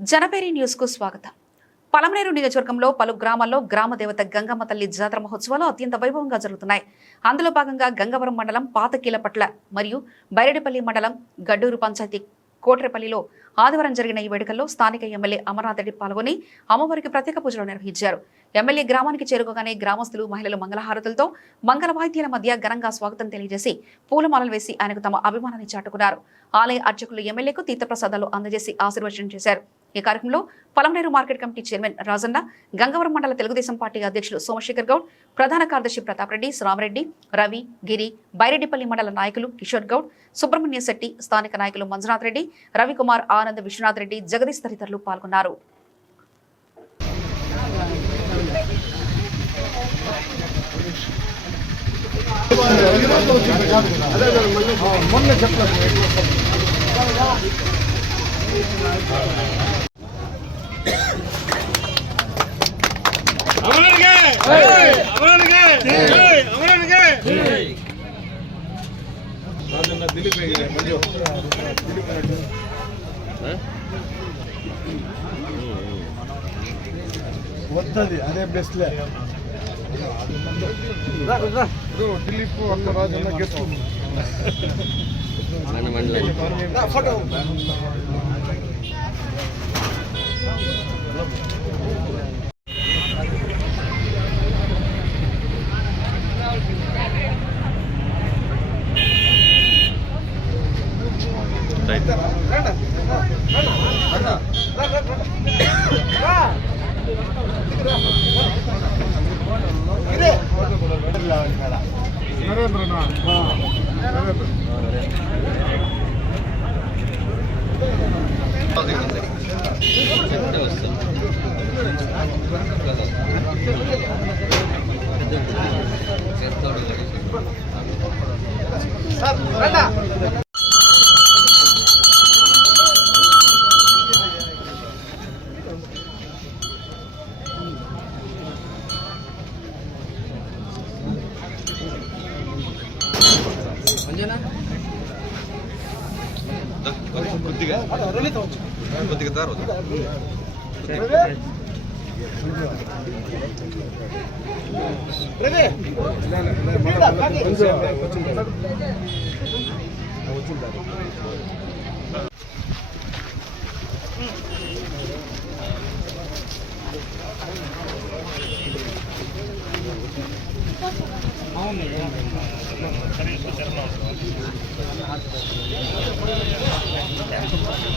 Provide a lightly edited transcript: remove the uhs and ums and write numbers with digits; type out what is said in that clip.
జనపేరి news కు స్వాగతం. పలమనేరు నియోజకవర్గంలో పలు గ్రామాల్లో గ్రామ దేవత గంగమ్మ తల్లి జాతర మహోత్సవాలు అత్యంత వైభవంగా జరుగుతున్నాయి. అందులో భాగంగా గంగవరం మండలం పాతకీలపట్ల మరియు బైరెడ్డిపల్లి మండలం గడ్డూరు పంచాయతీ కోట్రేపల్లిలో ఆదివారం జరిగిన ఈ వేడుకల్లో స్థానిక ఎమ్మెల్యే అమర్నాథ్ రెడ్డి పాల్గొని అమ్మవారికి ప్రత్యేక పూజలు నిర్వహించారు. ఎమ్మెల్యే గ్రామానికి చేరుకోగానే గ్రామస్తులు మహిళలు మంగళహారతులతో మంగళ వాయిద్యాల మధ్య ఘనంగా స్వాగతం తెలియజేసి పూలమాలలు వేసి ఆయనకు తమ అభిమానాన్ని చాటుకున్నారు. ఆలయ అర్చకులు ఎమ్మెల్యేకు తీర్థప్రసాదాలు అందజేసి ఆశీర్వచనం చేశారు. ఈ కార్యక్రమంలో Palamaneru market committee chairman Rajanna, Gangavaram మండల తెలుగుదేశం పార్టీ అధ్యక్షులు సోమశేఖర్ గౌడ్, ప్రధాన కార్యదర్శి ప్రతాప్ రెడ్డి, శ్రామరెడ్డి, రవి, గిరి, బైరెడ్డిపల్లి మండల నాయకులు కిషోర్ గౌడ్, సుబ్రహ్మణ్య శెట్టి, స్థానిక నాయకులు మంజునాథ్ రెడ్డి, రవికుమార్, ఆనంద్, విశ్వనాథ్ రెడ్డి, జగదీష్ తదితరులు పాల్గొన్నారు. వస్తుంది అదే బెస్ట్లే. దిలీప్ అన్న రాజన్న గెస్ట్ ఫోటో కొద్దిగా దారు